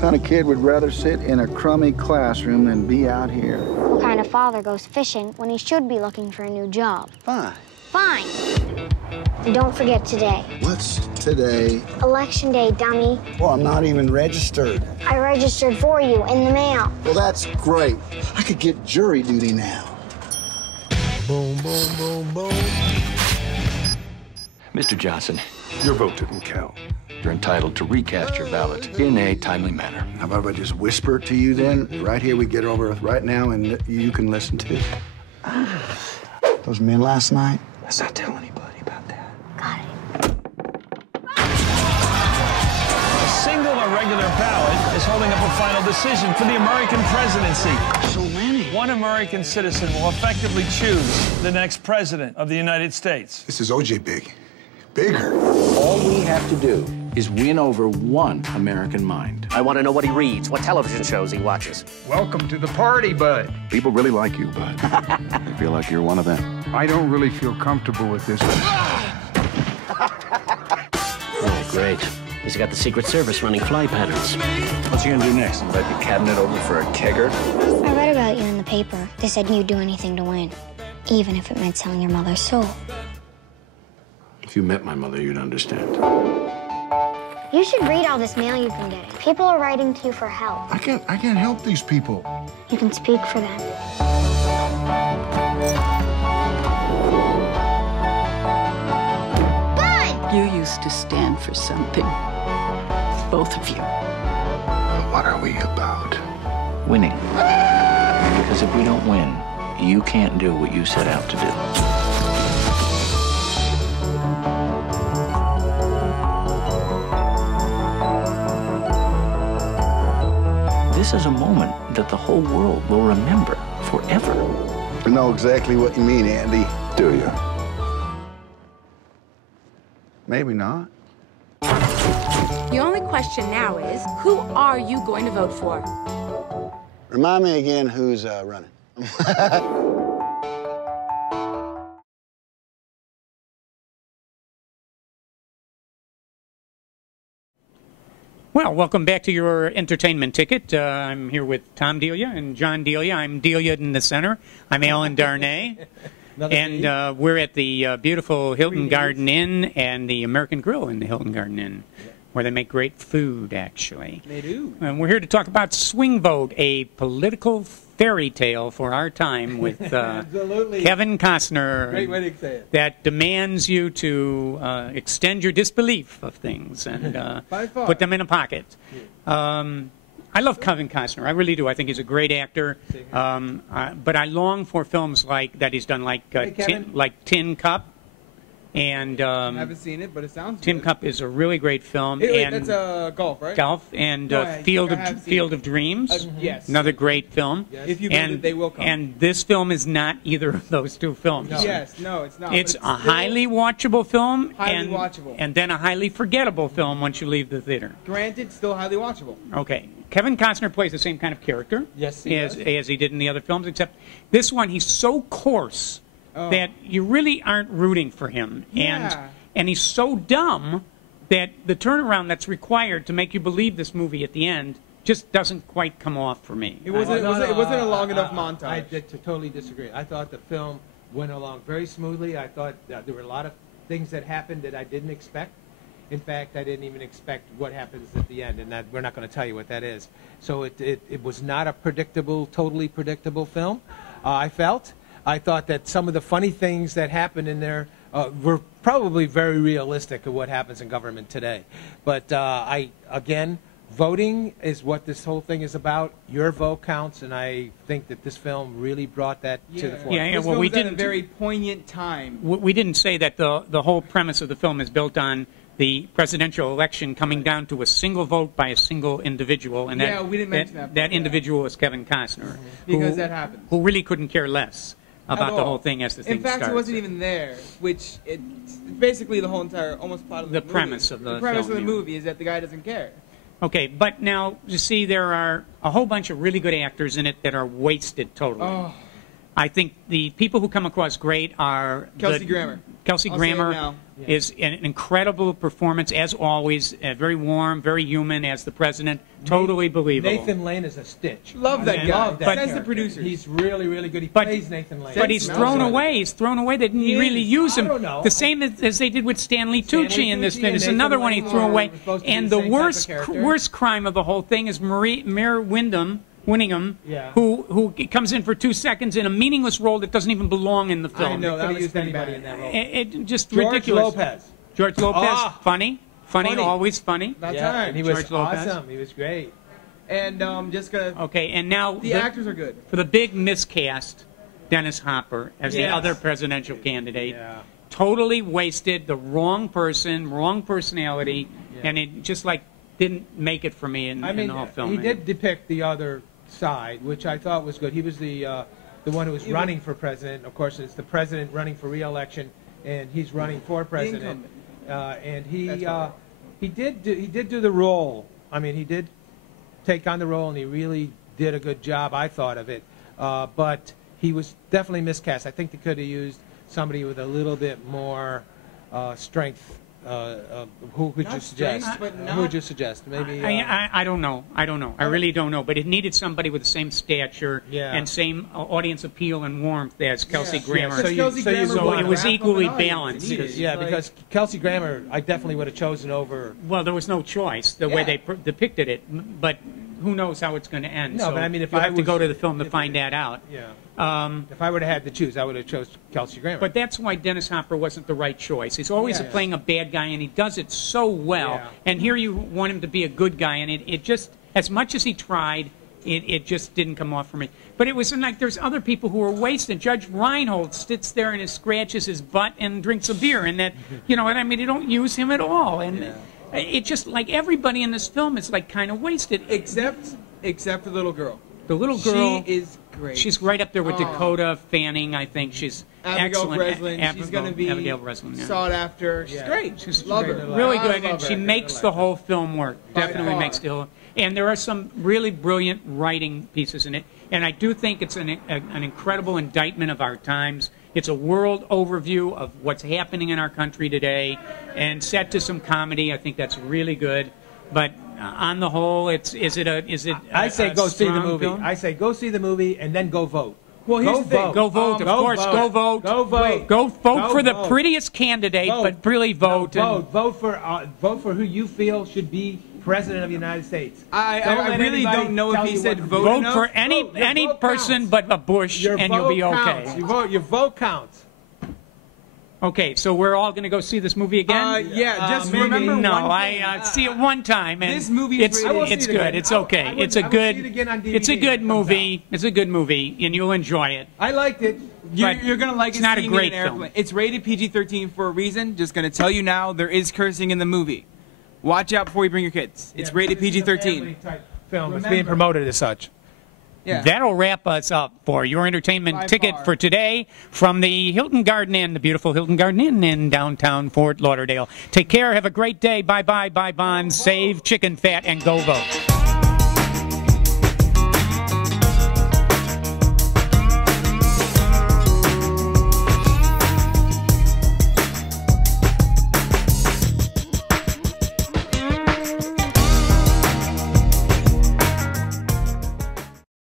kind of kid would rather sit in a crummy classroom than be out here? What kind of father goes fishing when he should be looking for a new job? Fine. Fine. And don't forget today. What's today? Election day, dummy. Well, I'm not even registered. I registered for you in the mail. Well, that's great. I could get jury duty now. Boom, boom, boom, boom. Mr. Johnson, your vote didn't count. You're entitled to recast your ballot in a timely manner. How about if I just whisper it to you then? Right here, we get over with right now, and you can listen to it. Those men last night? Let's not tell anybody about that. Got it. A single irregular ballot is holding up a final decision for the American presidency. So many. One American citizen will effectively choose the next president of the United States. This is OJ big. Bigger. All we have to do is win over one American mind. I want to know what he reads, what television shows he watches. Welcome to the party, Bud. People really like you, Bud. They feel like you're one of them. I don't really feel comfortable with this. Oh, great. He's got the Secret Service running fly patterns. What's he gonna do next? Invite the cabinet over for a kegger? I read about you in the paper. They said you'd do anything to win, even if it meant selling your mother's soul. If you met my mother, you'd understand. You should read all this mail you've been getting. People are writing to you for help. I can't help these people. You can speak for them. You used to stand for something. Both of you. What are we about? Winning. Because if we don't win, you can't do what you set out to do. This is a moment that the whole world will remember forever. I know exactly what you mean, Andy. Do you? Maybe not. The only question now is, who are you going to vote for? Remind me again who's running. Well, welcome back to your entertainment ticket. I'm here with Tom Delia and John Delia. I'm Delia in the center. I'm Alan Darnay. And we're at the beautiful Hilton Garden Inn and the American Grill in the Hilton Garden Inn, where they make great food, actually. They do. And we're here to talk about Swing Vote, a political fairy tale for our time with Kevin Costner. Great way to say it. That demands you to extend your disbelief of things and put them in a pocket. I love Kevin Costner. I really do. I think he's a great actor. But I long for films like that he's done, like Tin Cup. And I haven't seen it, but it sounds Tin good. Cup is a really great film. Wait, that's golf, right? Golf and Field of Dreams. Yes. Another great film. Yes. If you believe they will come. And this film is not either of those two films. No. Yes, no, it's not. It's a highly watchable film. Highly watchable. And then a highly forgettable film once you leave the theater. Granted, still highly watchable. Okay. Kevin Costner plays the same kind of character as he did in the other films, except this one he's so coarse that you really aren't rooting for him. Yeah. And he's so dumb that the turnaround that's required to make you believe this movie at the end just doesn't quite come off for me. It wasn't a long enough montage. I totally disagree. I thought the film went along very smoothly. I thought there were a lot of things that happened that I didn't expect. In fact, I didn't even expect what happens at the end, and we're not going to tell you what that is. So it was not a totally predictable film, I felt. I thought that some of the funny things that happened in there were probably very realistic of what happens in government today. But again, voting is what this whole thing is about. Your vote counts, and I think that this film really brought that to the forefront. Yeah, well, we didn't. At a very poignant time. We didn't say that the whole premise of the film is built on the presidential election coming down to a single vote by a single individual, and we didn't mention that. That individual is Kevin Costner, because that happened. Who really couldn't care less about the whole thing as the thing starts. In fact, he wasn't even there, which it's basically the whole entire almost part of the movie. Premise of the premise film, of the movie is that the guy doesn't care. Okay, but now you see there are a whole bunch of really good actors in it that are wasted totally. I think the people who come across great are Kelsey Grammer. Kelsey I'll say it Grammer now. is an incredible performance, as always. Very warm, very human as the president. Totally believable. Nathan Lane is a stitch. Love that I guy. love that Says the character. producers. He's really, really good. He plays Nathan Lane. But he's thrown away. He's thrown away. They didn't really use him. I don't know. The same as they did with Stanley Tucci in this Tucci film. and It's Nathan another one he Lane threw are away. supposed to be And the the same type of worst character. crime of the whole thing is Mayor Winningham, Yeah. who comes in for 2 seconds in a meaningless role that doesn't even belong in the film. I know, that was anybody in that role. It just George ridiculous. Lopez. George Lopez, Ah. funny, always funny. That's Yeah, right. and he was George Lopez. awesome. He was great. And just gonna. Okay, and now The actors are good. for the big miscast, Dennis Hopper as the Yes. other presidential candidate. Yeah. Totally wasted, the wrong person, wrong personality, and it just like didn't make it for me in the whole film. he did depict the other side, which I thought was good. He was the one who was running for president. Of course, it's the president running for re-election, and he's running for president. And he did do the role. I mean, he did take on the role, and he really did a good job, I thought, of it. But he was definitely miscast. I think they could have used somebody with a little bit more strength. Who could Not you suggest? strength, but Who would not- you suggest? Maybe. I don't know. I really don't know. But it needed somebody with the same stature Yeah. and same audience appeal and warmth as Kelsey Yeah. Grammer. So Kelsey Grammer so won it was it. equally Wrap up an balanced. audience. because- Yeah, Like- because Kelsey Grammer, I definitely would have chosen over. Well, there was no choice the way Yeah. they depicted it, but who knows how it's going to end? No, so but I mean, if you I have to was- go to the film to if- find that out. Yeah. Um, If I would have had to choose, I would have chose Kelsey Grammer. But that's why Dennis Hopper wasn't the right choice. He's always Yeah. playing a bad guy, and he does it so well. Yeah. And here you want him to be a good guy, and it just, as much as he tried, it just didn't come off for me. But it was like there's other people who are wasted. Judge Reinhold sits there and scratches his butt and drinks a beer, and that, you know, and I mean, they don't use him at all. And it just, like, everybody in this film is, like, kind of wasted. Except the little girl. The little girl She is great. She's right up there with Oh. Dakota Fanning, I think. She's Abigail excellent. Breslin. She's going to be Abigail Breslin, yeah. sought after. She's Yeah. great. She's love her. really I good, love and she her. makes the whole film work. By Definitely far. makes the whole. And there are some really brilliant writing pieces in it. And I do think it's an incredible indictment of our times. It's a world overview of what's happening in our country today, and set to some comedy. I think that's really good. But on the whole, I say go see the movie. I say go see the movie and then go vote. Well, here's go the thing. vote. Go vote, of Go course. vote. Go vote. Go vote. Go vote Go for the vote. prettiest candidate, Vote. but really vote. No, vote for who you feel should be president of the United States. I Don't let really anybody don't know if tell he you said what- vote Vote enough. for any Vote. Your vote person counts. but a Bush, Your and you'll be vote okay. counts. Your vote counts. Okay, so we're all going to go see this movie again? Yeah, just maybe. remember No, one thing. I see it one time, and This movie is it's rated- I will see it's it good. again. It's I okay. would- It's a I would good. see it again on It's a DVD good when it comes movie. It's a good movie, and you'll enjoy it. I liked it. But You're gonna like it's it not a seeing great it in an film. airplane. It's rated PG-13 for a reason. Just gonna tell you now, there is cursing in the movie. Watch out before you bring your kids. It's rated PG-13. Film. It's Remember. being promoted as such. Yeah. That'll wrap us up for your entertainment By ticket far. for today from the Hilton Garden Inn, the beautiful Hilton Garden Inn in downtown Fort Lauderdale. Take care. Have a great day. Bye-bye. Bye, Bonds. Save chicken fat and go vote.